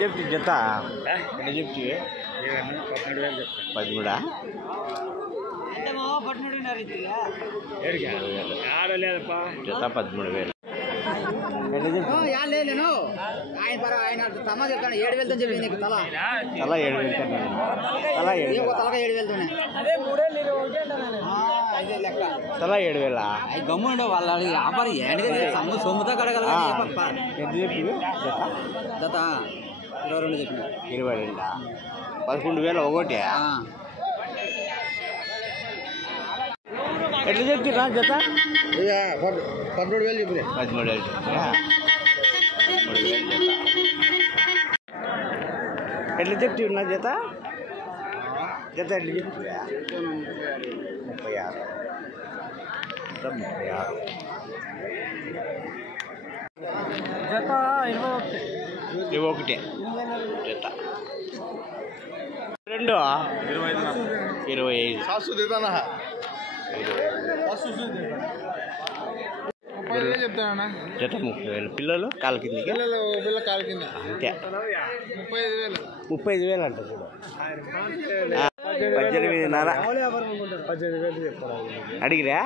చెప్తి జత ఎట్లా చెప్తి 13 జత 13,000 తల 7,000 గమ్ముండో వాళ్ళ వ్యాపారం ఏంటి సొమ్ముతో కడగల ఎంత చెప్పి జత 22 చెప్పిన 22 11,000 ఒకటి ఎట్లా చెప్తున్నా జత 13,000 చెప్పిన 13,000 ఎట్లా చెప్తున్నా జత జత ఎట్లా చెప్తున్నా 36 జత 21 జత 2 25 చెప్తానన్నా జత 30,000 పిల్లలు కాలు కిందకి పిల్ల కాలు కింద అంతే 35,000 అంట చూడు 18,500 అడిగిరా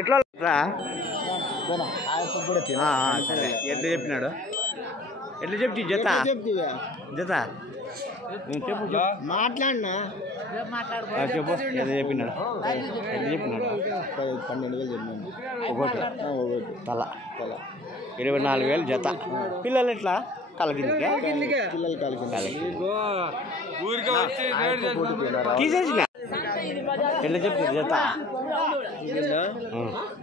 ఎట్లా సరే ఎట్లా చెప్పినాడు ఎట్లా చెప్తి జత జత చెప్పు మాట్లాడినా చెప్పు ఎట్లా చెప్పినాడు ఎట్లా చెప్పినాడు 12,000 చెప్పినాను ఒకటి తల 24,000 జత పిల్లలు ఎట్లా కలిగింది పిల్లలు కలిగి తీసేసిన ఎట్లా చెప్తుంది జత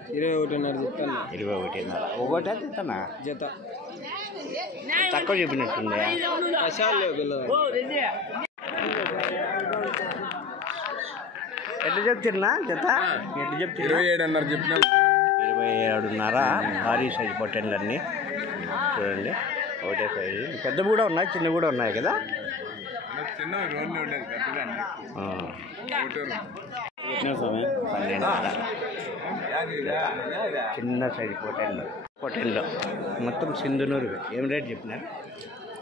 21,500 చెప్తాను 21,500 ఒకటే చెప్తానా జత తక్కువ చెప్పినట్టుంది ఎట్లా చెప్తున్నా జత ఎట్లా చెప్తున్నా 27,500 చెప్పినా 27,500 భారీ సైజు పొట్టెన్లన్నీ చూడండి ఒకటే సైజు పెద్ద కూడా ఉన్నాయి చిన్న కూడా ఉన్నాయి కదా చిన్న సైజు పొట్టెన్లు మొత్తం సింధునూరు ఏం రేట్ చెప్పినారు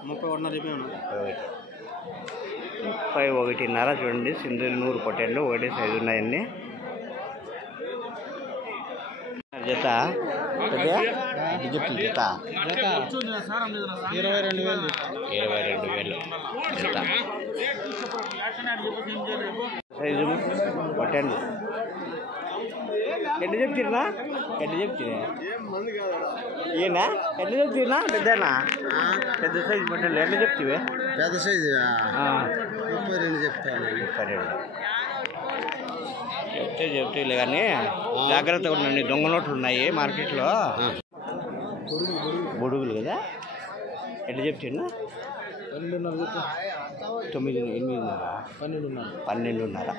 31,500 చూడండి సింధునూరు పొట్టెన్లు ఒకటే సైజు ఉన్నాయండి జత చెప్తుంది జత 22,000 జత సైజు పొట్టెన్లు ఎట్లా చెప్తున్నా ఎట్లా చెప్తున్నా ఈయన ఎట్లా చెప్తున్నా పెద్దనా పెద్ద సైజు పొట్టెన్లు ఎట్లా చెప్తివే పెద్ద సైజు 32 చెప్తాను 32 చెప్తే కానీ జాగ్రత్తగా ఉండండి దొంగ నోట్లు ఉన్నాయి మార్కెట్లో బొడుగులు కదా ఎట్లా చెప్తున్నా 12,500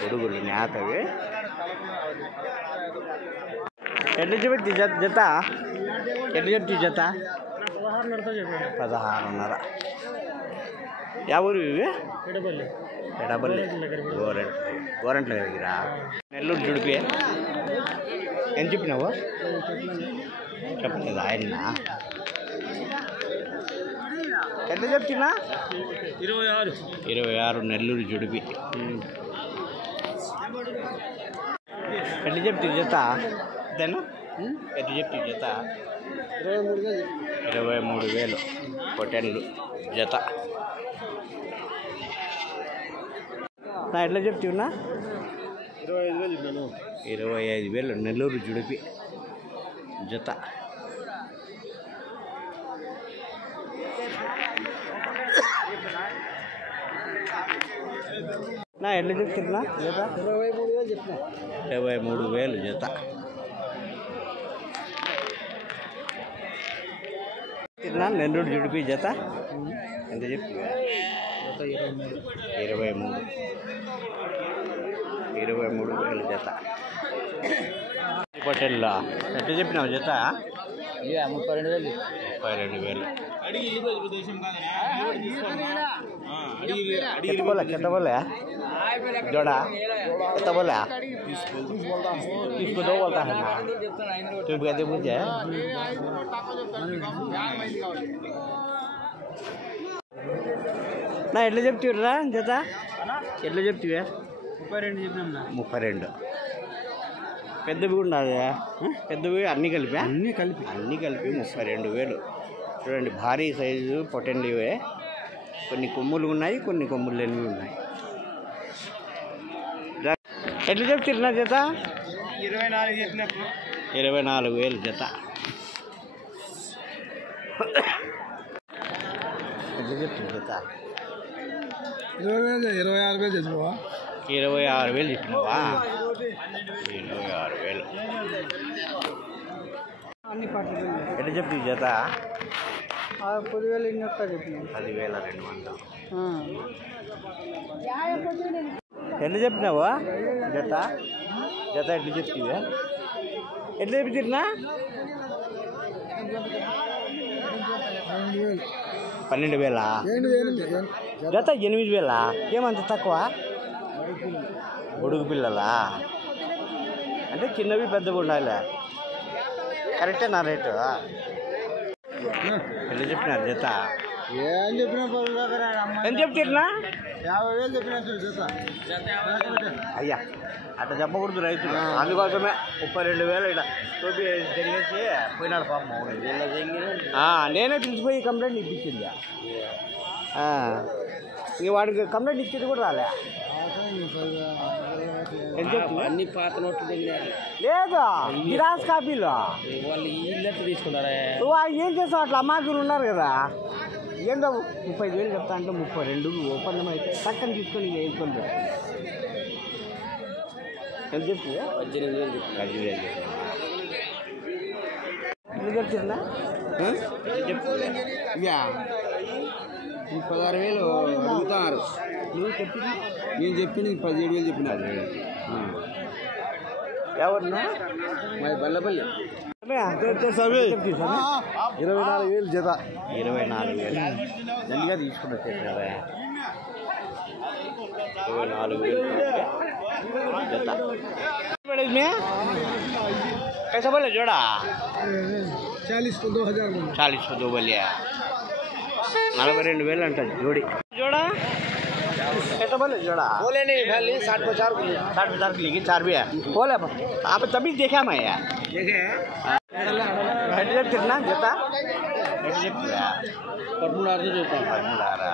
బొడుగులు నేతవి ఎట్లా చెప్తి జత ఎట్లా చెప్తి జత 16,500 యా ఊరు ఇవి ఎడబల్లి గోరంట్ల దగ్గర నెల్లూరు జుడిపి ఎంత చెప్పినావు చెప్పలేదు ఆయన ఎంత చెప్తున్నా 26 నెల్లూరు జుడిపి ఎట్లా చెప్తి జత అంతేనా ఎట్లా చెప్తి జత 23,000 పొట్టెన్లు జత నా ఎట్లా చెప్తున్నా 25,000 నెల్లూరు జుడిపి జత నా ఎట్లా చెప్తున్నా జత 23,000 జత నెల్లూరు జుడిపి జత ఎంత చెప్తున్నా 23,000 జత పొట్టెల్లో ఎట్లా చెప్పినావు జత 32,000. 32,000. कितना बोला जोड़ा कितना बोला इसको 2 बोलता है ना तुम कहते मुझे ना ఎట్లా చెప్తుర్రా జత ఎట్లా చెప్తువే 32 చెప్పినా 32 పెద్దవి కూడా ఉన్నది పెద్దవి అన్నీ కలిపి 32,000 చూడండి భారీ సైజు పొటెండ్లీవే కొన్ని కొమ్ములు ఉన్నాయి కొన్ని కొమ్ములు లేనివి ఉన్నాయి ఎట్లా చెప్తున్నా జత 24 చెప్పినప్పుడు 24,000 జత ఎట్లా చెప్తుంది జత 26,000 చెప్పినావా 26,000 చెప్పినావా 26,000 ఎట్లా చెప్తుంది జత 10,000 ఇన్నట్టు చెప్పినా 10,200 ఎట్లా చెప్పినావా జత జత ఎట్లా చెప్తివా ఎట్లా చెప్తున్నా 12,000 జత 8,000 ఏమంత తక్కువ బుడుగు పిల్లలా అంటే చిన్నవి పెద్దవి ఉండాలి కరెక్టే నా రేటు ఎట్లా చెప్పినారు జత ఏం చెప్పినా ఎంత చెప్తున్నా 50,000 చెప్పినా జత అయ్యా అట్లా చెప్పకూడదు రైతులు అందుకోసమే 32,000 ఇక్కడ టోపీ జరిగేసి పోయినాడు పాపం నేనే పిలిచిపోయి కంప్లైంట్ ఇప్పించింది ఇంక వాడికి కంప్లైంట్ ఇచ్చేది కూడా రాలే అన్ని పాత నోట్లు లేదు గిరాస్ కాపీలో వాళ్ళు ఇల్లట్టు తీసుకున్నారా ఏం చేస్తావు అట్లా అమాయకులు ఉన్నారు కదా ఏందో 35,000 చెప్తా అంటే 32 ఒప్పందం అయితే పక్కన తీసుకొని వేసుకోండి ఎంత చెప్తే 18,000 ఎట్లా చెప్తున్నా చెప్తుందా ఇక 16,000 అడుగుతారు నువ్వు చెప్తున్నా నేను చెప్పింది 17,000 చెప్పిన ఎవరినా మరి బల్లపల్లి 24,000 జత 24,000 జల్దిగా తీసుకుని వచ్చేసినారా 24,000 జత कैसा बोले जोड़ा 40 को 2,000 40 को 2 बोलिया 42,000 अंट जोड़ी जोड़ा कैसा बोले जोड़ा बोले नहीं खाली 60 को 4 को 60,000 की लेगी 4 भी है बोले आप तभी देखा मैं यार देखे हेडजेट कितना जता हेडजेट 13,600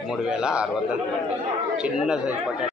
13,600 చిన్న సైజ్ పట్టాడు